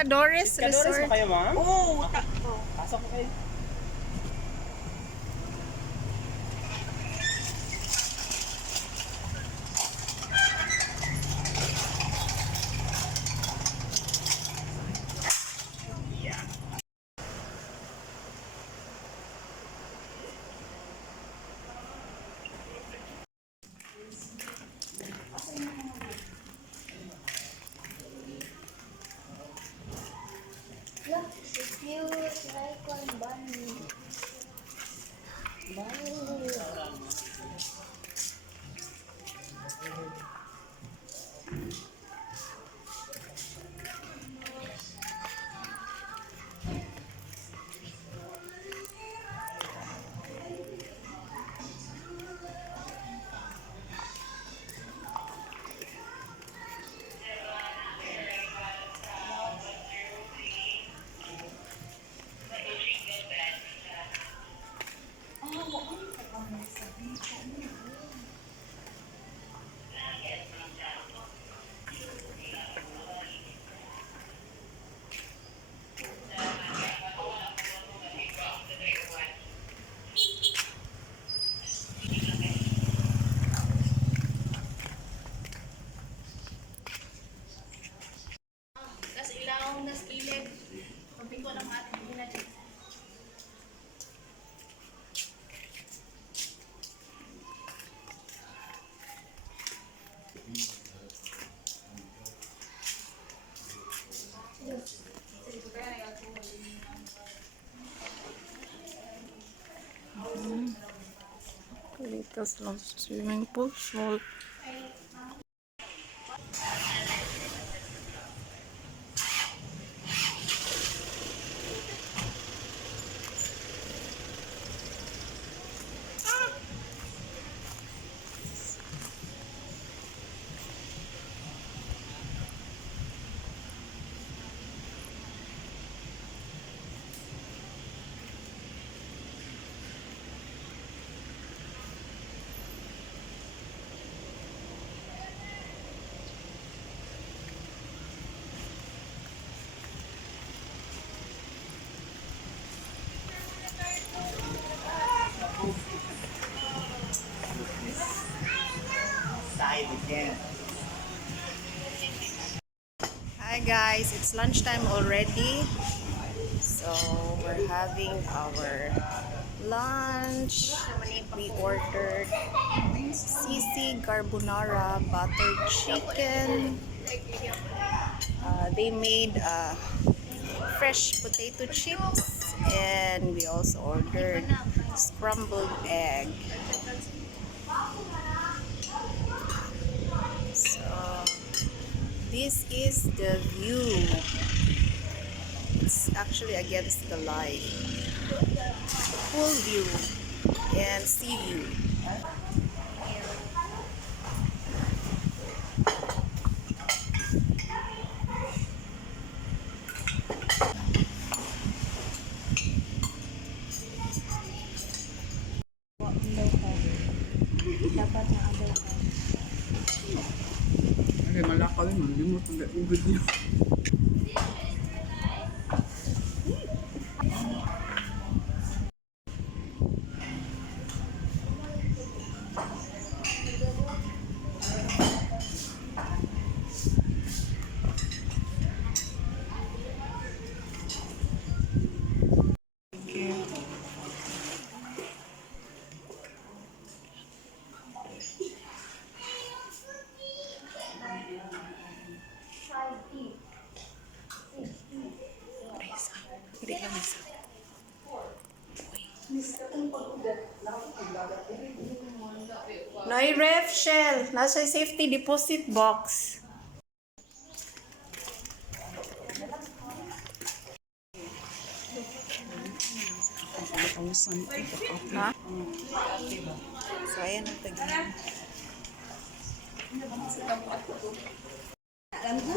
Pescadores Resort. pa kayo, ma'am? Oo, Pasok ko kayo. look, if you like on bunny. Bunny. Ito lang swimming pool. Small. Hi guys, it's lunchtime already. So we're having our lunch. We ordered sisig carbonara, buttered chicken. They made fresh potato chips, and we also ordered scrambled egg. So this is the view. It's actually against the light. Full view and sea view. Dapat na agad ka. Okay, malakaw yun, man. Hindi mo pag-ubid niyo. Nay ref shell, nasa safety deposit box. Ha? So ayan ang tagyan. Lambo.